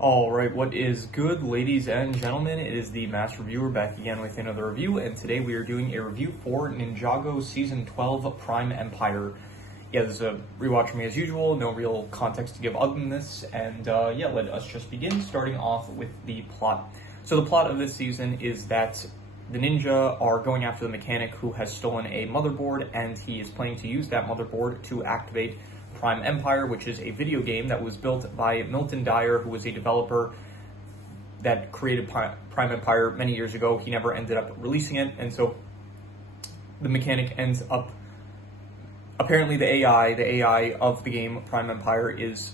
Alright, what is good, ladies and gentlemen? It is the Master Reviewer back again with another review, and today we are doing a review for Ninjago Season 12 Prime Empire. Yeah, this is a rewatch for me as usual, no real context to give other than this, and yeah, let us just begin, starting off with the plot. So the plot of this season is that the ninja are going after the mechanic who has stolen a motherboard, and he is planning to use that motherboard to activate Prime Empire, which is a video game that was built by Milton Dyer, who was a developer that created Prime Empire many years ago. He never ended up releasing it, and so the mechanic ends up, apparently the AI of the game Prime Empire is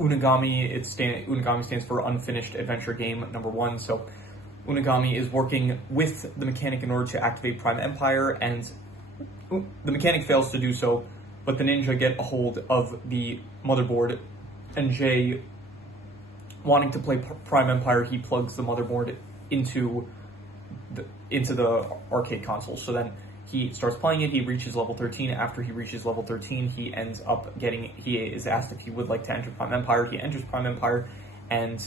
Unagami. Unagami stands for Unfinished Adventure Game number 1, so Unagami is working with the mechanic in order to activate Prime Empire, and the mechanic fails to do so, but the ninja get a hold of the motherboard, and Jay, wanting to play Prime Empire, he plugs the motherboard into the arcade console. So then he starts playing it, he reaches level 13. After he reaches level 13, he is asked if he would like to enter Prime Empire. He enters Prime Empire, and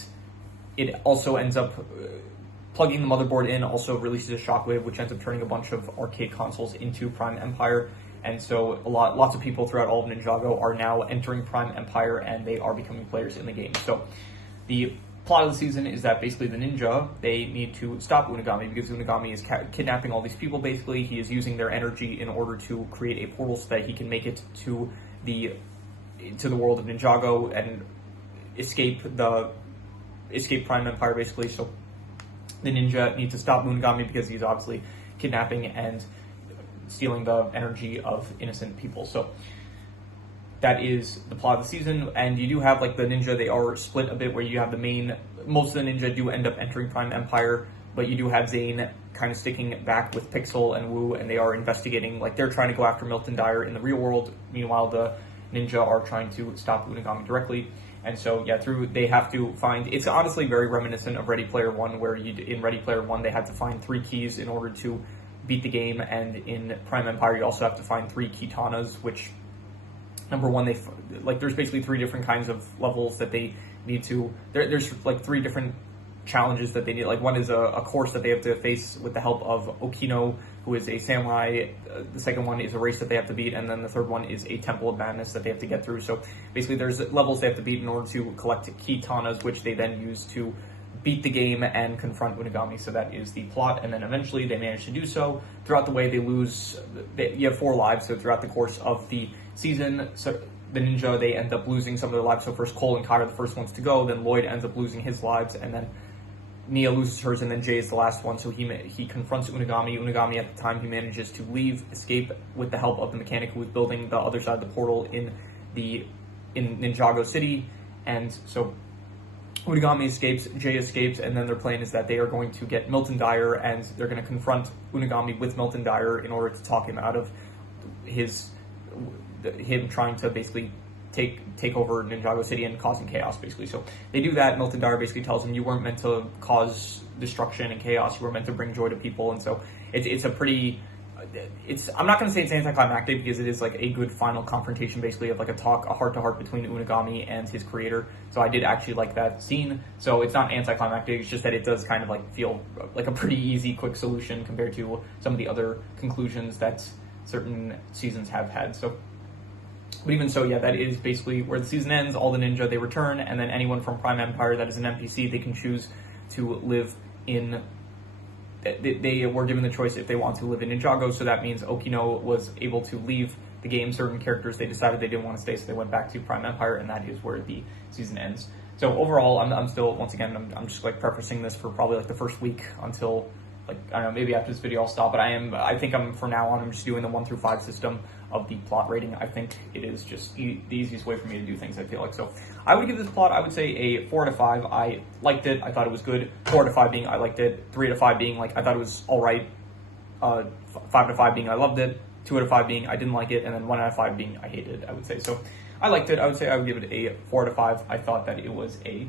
it also ends up plugging the motherboard in, also releases a shockwave, which ends up turning a bunch of arcade consoles into Prime Empire. And so lots of people throughout all of Ninjago are now entering Prime Empire, and they are becoming players in the game. So the plot of the season is that basically the ninja, they need to stop Unagami, because Unagami is kidnapping all these people. Basically, he is using their energy in order to create a portal so that he can make it to the world of Ninjago and escape Prime Empire, basically. So the ninja need to stop Unagami because he's obviously kidnapping and stealing the energy of innocent people. So that is the plot of the season, and you do have like the ninja, they are split a bit, where you have most of the ninja do end up entering Prime Empire, but you do have Zane kind of sticking back with Pixel and Wu, and they are investigating, like they're trying to go after Milton Dyer in the real world. Meanwhile, the ninja are trying to stop Unagami directly. And so, yeah, they have to find, it's honestly very reminiscent of Ready Player One, where in Ready Player One, they had to find 3 keys in order to beat the game, and in Prime Empire you also have to find 3 katanas, which, number one, there's basically 3 different kinds of levels that they need to, there's like 3 different challenges that they need. Like one is a course that they have to face with the help of Okino, who is a samurai. The second one is a race that they have to beat, and then the third one is a Temple of Madness that they have to get through. So basically there's levels they have to beat in order to collect katanas, which they then use to beat the game and confront Unagami. So that is the plot, and then eventually they manage to do so. Throughout the way, you have 4 lives, so throughout the course of the season, so the ninja, they end up losing some of their lives. So first Cole and Kai are the first ones to go, then Lloyd ends up losing his lives, and then Nia loses hers, and then Jay is the last one. So he confronts Unagami. Unagami, at the time, he manages to escape with the help of the mechanic who is building the other side of the portal in Ninjago City. And so Unagami escapes, Jay escapes, and then their plan is that they are going to get Milton Dyer, and they're going to confront Unagami with Milton Dyer in order to talk him out of him trying to basically take over Ninjago City and causing chaos, basically. So they do that. Milton Dyer basically tells him, you weren't meant to cause destruction and chaos, you were meant to bring joy to people. And so it's a pretty, I'm not going to say it's anticlimactic, because it is like a good final confrontation, basically, of like a heart-to-heart between Unagami and his creator. So I did actually like that scene. So it's not anticlimactic, it's just that it does kind of like feel like a pretty easy, quick solution compared to some of the other conclusions that certain seasons have had. So, but even so, yeah, that is basically where the season ends. All the ninja, they return, and then anyone from Prime Empire that is an NPC, they can choose to live in. They were given the choice if they want to live in Ninjago, so that means Okino was able to leave the game. Certain characters, they decided they didn't want to stay, so they went back to Prime Empire, and that is where the season ends. So overall, I'm still, once again, I'm just like prefacing this for probably like the first week until, like, I don't know, maybe after this video I'll stop, but I think from now on, I'm just doing the 1 through 5 system of the plot rating. I think it is just the easiest way for me to do things, I feel like. So I would give this plot, I would say a 4 out of 5. I liked it, I thought it was good. 4 out of 5 being I liked it, 3 out of 5 being like I thought it was alright, 5 out of 5 being I loved it, 2 out of 5 being I didn't like it, and then 1 out of 5 being I hated it, I would say. So I liked it. I would say I would give it a 4 out of 5. I thought that it was a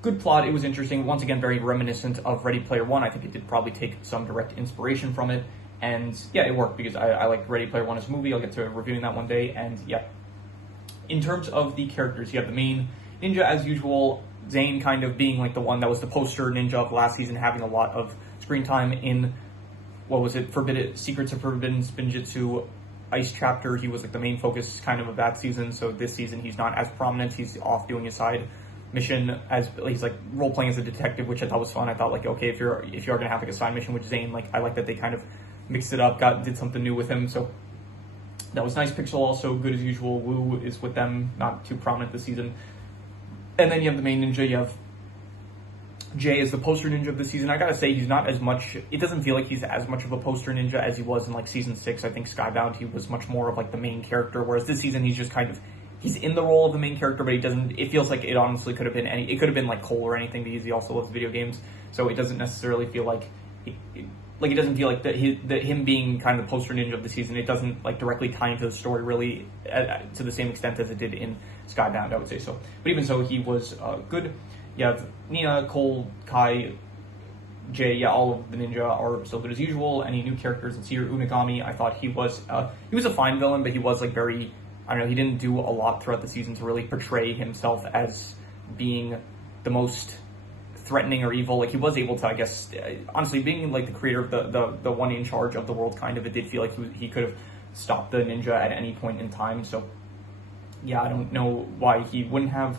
good plot. It was interesting. Once again, very reminiscent of Ready Player One. I think it did probably take some direct inspiration from it. And yeah, it worked because I like Ready Player One as a movie. I'll get to reviewing that one day. And yeah, in terms of the characters, you have the main ninja as usual. Zane kind of being like the one that was the poster ninja of last season, having a lot of screen time in, what was it, Secrets of Forbidden Spinjitzu Ice chapter. He was like the main focus kind of that season. So this season he's not as prominent. He's off doing his side mission as he's like role playing as a detective, which I thought was fun. I thought like, okay, if you're gonna have like a side mission with Zane, like I like that they kind of mixed it up, did something new with him. So that was nice. Pixel also good as usual. Wu is with them, not too prominent this season. And then you have the main ninja. You have Jay is the poster ninja of the season. I gotta say, he's not as much, it doesn't feel like he's as much of a poster ninja as he was in like season 6. I think Skybound, he was much more of like the main character, whereas this season he's just kind of, he's in the role of the main character, but it feels like it honestly could have been it could have been like Cole or anything, because he also loves video games, so it doesn't necessarily feel like, it doesn't feel like him being kind of the poster ninja of the season, it doesn't like directly tie into the story really to the same extent as it did in Skybound, I would say so. But even so, he was good. You have Nina, Cole, Kai, Jay, yeah, all of the ninja are still good as usual. Any new characters? Let's see here. Unagami, I thought he was a fine villain, but he was like very, I don't know, he didn't do a lot throughout the season to really portray himself as being the most threatening or evil. Like he was able to, I guess, honestly, being like the creator of the one in charge of the world, kind of, it did feel like he could have stopped the ninja at any point in time. So yeah, I don't know why he wouldn't have.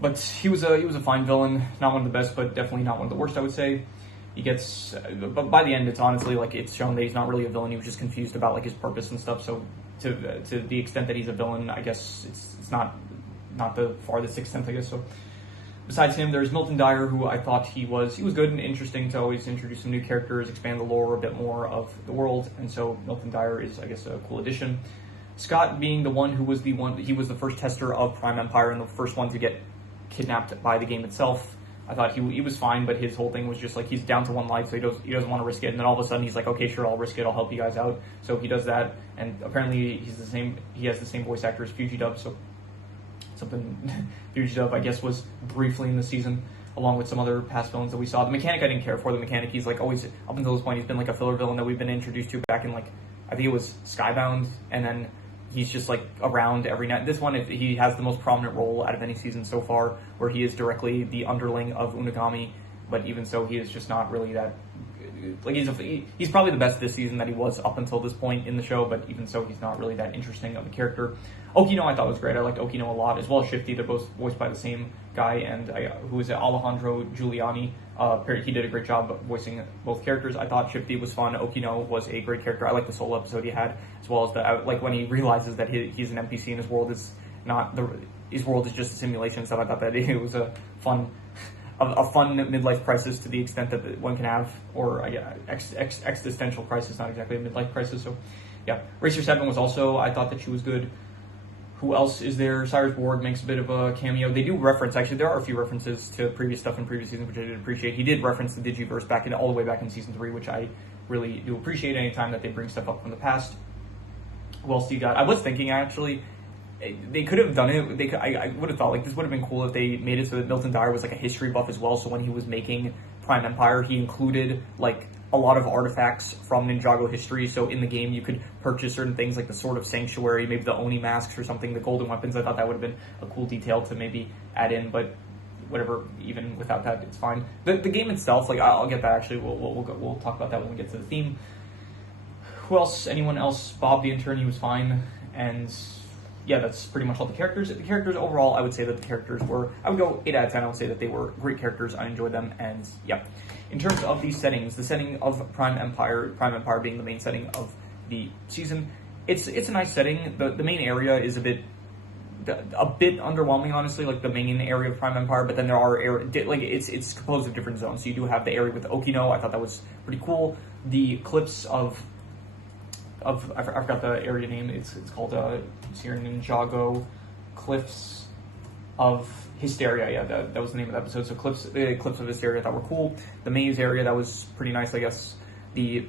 But he was a fine villain, not one of the best, but definitely not one of the worst, I would say. He gets, but by the end, it's honestly like it's shown that he's not really a villain. He was just confused about like his purpose and stuff. So to the extent that he's a villain, I guess it's not the farthest extent, I guess. So besides him, there's Milton Dyer, who I thought he was good and interesting to always introduce some new characters, expand the lore a bit more of the world, and so Milton Dyer is, I guess, a cool addition. Scott being the one who was he was the first tester of Prime Empire and the first one to get kidnapped by the game itself. I thought he was fine, but his whole thing was just like he's down to one life, so he doesn't want to risk it. And then all of a sudden he's like, okay, sure, I'll risk it. I'll help you guys out. So he does that, and apparently he has the same voice actor as Fujidub. So something Fujidub, I guess, was briefly in the season, along with some other past villains that we saw. The mechanic I didn't care for. The mechanic, he's like always up until this point he's been like a filler villain that we've been introduced to back in like I think it was Skybound, and then he's just like around every night. This one, he has the most prominent role out of any season so far, where he is directly the underling of Unagami. But even so, he is just not really that. Like he's probably the best this season that he was up until this point in the show. But even so, he's not really that interesting of a character. Okino I thought was great. I liked Okino a lot, as well as Shifty. They're both voiced by the same guy, and who is it? Alejandro Giuliani. He did a great job voicing both characters. I thought Shifty was fun. Okino was a great character. I liked the solo episode he had, as well as like when he realizes that he's an NPC and his world is not his world is just a simulation and stuff. I thought that it was a fun midlife crisis to the extent that one can have, or existential crisis, not exactly a midlife crisis. So yeah, Racer 7 was also, I thought that she was good. Who else is there? Cyrus Ward makes a bit of a cameo. They do reference, actually, there are a few references to previous stuff in previous seasons, which I did appreciate. He did reference the Digiverse all the way back in season 3, which I really do appreciate anytime that they bring stuff up from the past. Who else do you got? I was thinking, actually, they could have done it. I would have thought like this would have been cool if they made it so that Milton Dyer was like a history buff as well. So when he was making Prime Empire, he included like a lot of artifacts from Ninjago history. So in the game, you could purchase certain things like the Sword of Sanctuary, maybe the Oni masks or something, the golden weapons. I thought that would have been a cool detail to maybe add in, but whatever. Even without that, it's fine. The game itself, like I'll get that actually. We'll talk about that when we get to the theme. Who else? Anyone else? Bob the intern, he was fine, and yeah, that's pretty much all the characters. The characters overall, I would say that the characters were, I would go 8 out of 10. I would say that they were great characters. I enjoyed them, and yeah. In terms of these settings, the setting of Prime Empire being the main setting of the season, it's a nice setting. The main area is a bit underwhelming, honestly, like the main area of Prime Empire, but then there are it's composed of different zones. So you do have the area with Okino. I thought that was pretty cool. The cliffs of I forgot the area name. It's called here Ninjago Cliffs of Hysteria. Yeah, that was the name of the episode. So the cliffs of Hysteria that were cool. The maze area, that was pretty nice, I guess. The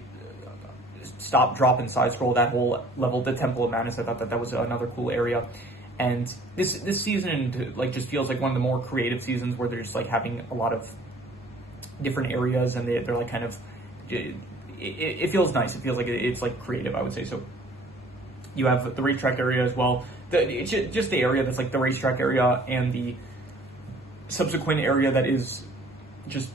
stop, drop, and side scroll, that whole level, the Temple of Madness, I thought that was another cool area. And this season like just feels like one of the more creative seasons, where they're just like having a lot of different areas, and they're like kind of it feels nice. It feels like it's like creative, I would say. So you have the racetrack area as well. It's just the area that's like the racetrack area and subsequent area that is just,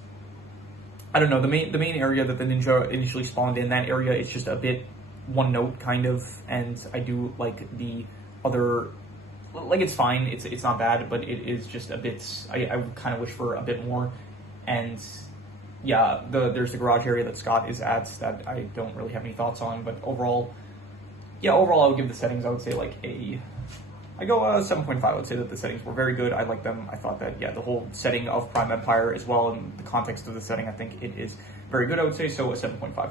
I don't know, the main area that the ninja initially spawned in, that area is just a bit one note kind of, and I do like the other, like it's fine, it's not bad, but it is just a bit, I kind of wish for a bit more. And yeah, there's the garage area that Scott is at that I don't really have any thoughts on, but overall I would give the settings, I would say like I go 7.5. I would say that the settings were very good. I like them. I thought that, yeah, the whole setting of Prime Empire as well, and the context of the setting, I think it is very good, I would say, so a 7.5.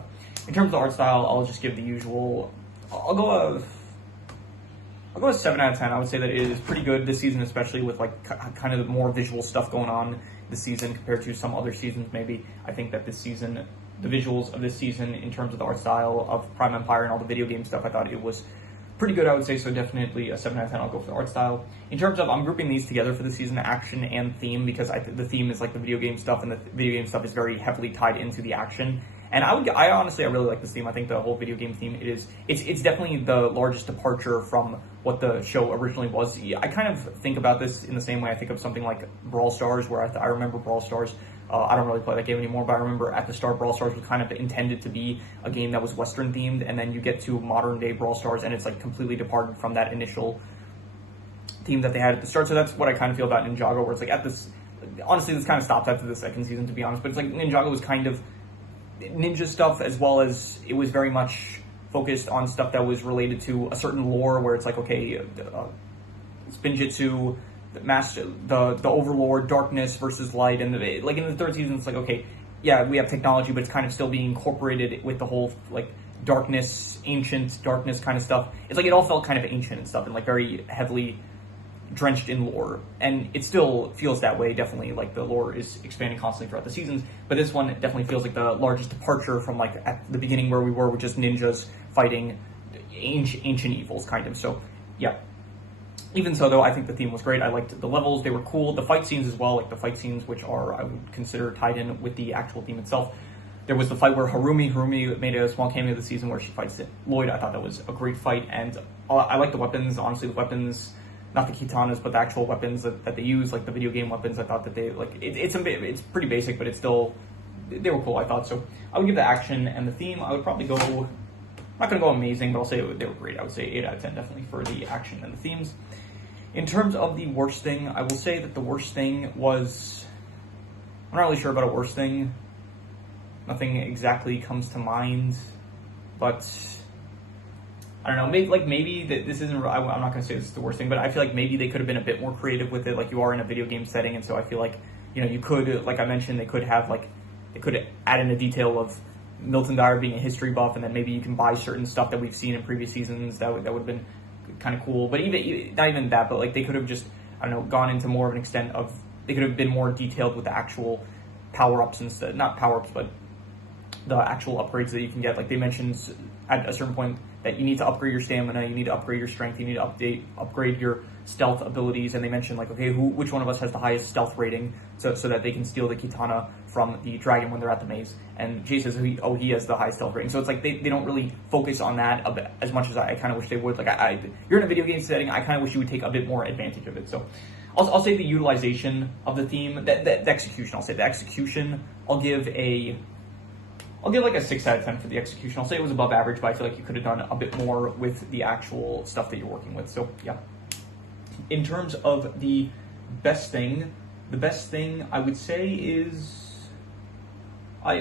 In terms of the art style, I'll just give the usual, I'll go a 7 out of 10. I would say that it is pretty good this season, especially with like kind of more visual stuff going on this season compared to some other seasons maybe. I think that this season, the visuals of this season in terms of the art style of Prime Empire and all the video game stuff, I thought it was pretty good, I would say, so definitely a 7 out of 10. I'll go for the art style. In terms of, I'm grouping these together for the season, action and theme, because the theme is like the video game stuff, and the video game stuff is very heavily tied into the action. And I honestly, I really like this theme. I think the whole video game theme, it's definitely the largest departure from what the show originally was. I kind of think about this in the same way I think of something like Brawl Stars, where I remember Brawl Stars. I don't really play that game anymore, but I remember at the start, Brawl Stars was kind of intended to be a game that was Western themed, and then you get to modern day Brawl Stars, and it's like completely departed from that initial theme that they had at the start. So that's what I kind of feel about Ninjago, where it's like honestly, this kind of stopped after the second season, to be honest, but it's like Ninjago was kind of ninja stuff, as well as it was very much focused on stuff that was related to a certain lore, where it's like, okay, Spinjitzu, the overlord, darkness versus light, and like in the third season, it's like, okay, yeah, we have technology, but it's kind of still being incorporated with the whole like darkness, ancient darkness kind of stuff. It's like it all felt kind of ancient and stuff, and like very heavily drenched in lore, and it still feels that way. Definitely, like the lore is expanding constantly throughout the seasons, but this one definitely feels like the largest departure from like at the beginning, where we were with just ninjas fighting ancient evils kind of. So yeah, even so though, I think the theme was great. I liked the levels, they were cool. The fight scenes as well, like the fight scenes which are, I would consider, tied in with the actual theme itself. There was the fight where Harumi made a small cameo this season where she fights Lloyd. I thought that was a great fight, and I like the weapons. Honestly, the weapons, not the katanas, but the actual weapons that they use, like the video game weapons. I thought that they, like, it's pretty basic, but it's still, they were cool, I thought. So I would give the action and the theme, I would probably go, I'm not going to go amazing, but I'll say they were great. I would say 8 out of 10 definitely for the action and the themes. In terms of the worst thing, I will say that the worst thing was, I'm not really sure about a worst thing. Nothing exactly comes to mind, but I don't know, maybe that this isn't, I'm not going to say this is the worst thing, but I feel like maybe they could have been a bit more creative with it. Like, you are in a video game setting, and so I feel like, you know, you could, like I mentioned, they could add in a detail of Milton Dyer being a history buff, and then maybe you can buy certain stuff that we've seen in previous seasons. That would have been kind of cool. But even not even that, but like they could have just, I don't know, gone into more of an extent of, they could have been more detailed with the actual power-ups instead, not power-ups, but the actual upgrades that you can get. Like they mentioned at a certain point that you need to upgrade your stamina, you need to upgrade your strength, you need to upgrade your stealth abilities, and they mentioned like, okay, which one of us has the highest stealth rating, so that they can steal the katana from the dragon when they're at the maze. And Jay says, he has the highest stealth rating. So it's like they don't really focus on that a bit, as much as I kind of wish they would. Like you're in a video game setting, I kind of wish you would take a bit more advantage of it. So I'll say the utilization of the theme, the execution. I'll say the execution. I'll give like a 6 out of 10 for the execution. I'll say it was above average, but I feel like you could have done a bit more with the actual stuff that you're working with. So yeah. In terms of the best thing I would say is, I'll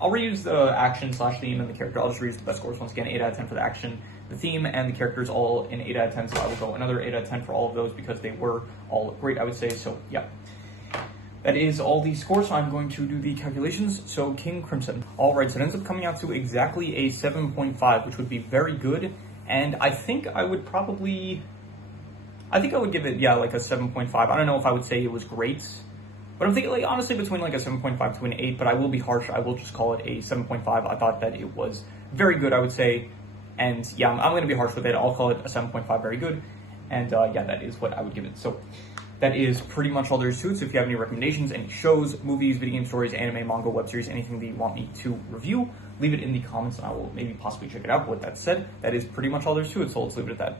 reuse the action / theme and the character. I'll just reuse the best scores once again. 8 out of 10 for the action, the theme, and the characters all in 8 out of 10. So I will go another 8 out of 10 for all of those because they were all great, I would say. So yeah. That is all the scores, so I'm going to do the calculations. So King Crimson. All right, so it ends up coming out to exactly a 7.5, which would be very good. And I think I would give it, yeah, like a 7.5. I don't know if I would say it was great, but I'm thinking, like, honestly, between like a 7.5 to an 8, but I will be harsh. I will just call it a 7.5. I thought that it was very good, I would say. And yeah, I'm going to be harsh with it. I'll call it a 7.5, very good. And yeah, that is what I would give it. So that is pretty much all there is to it. So if you have any recommendations, any shows, movies, video game stories, anime, manga, web series, anything that you want me to review, leave it in the comments and I will maybe possibly check it out. But with that said, that is pretty much all there is to it. So let's leave it at that.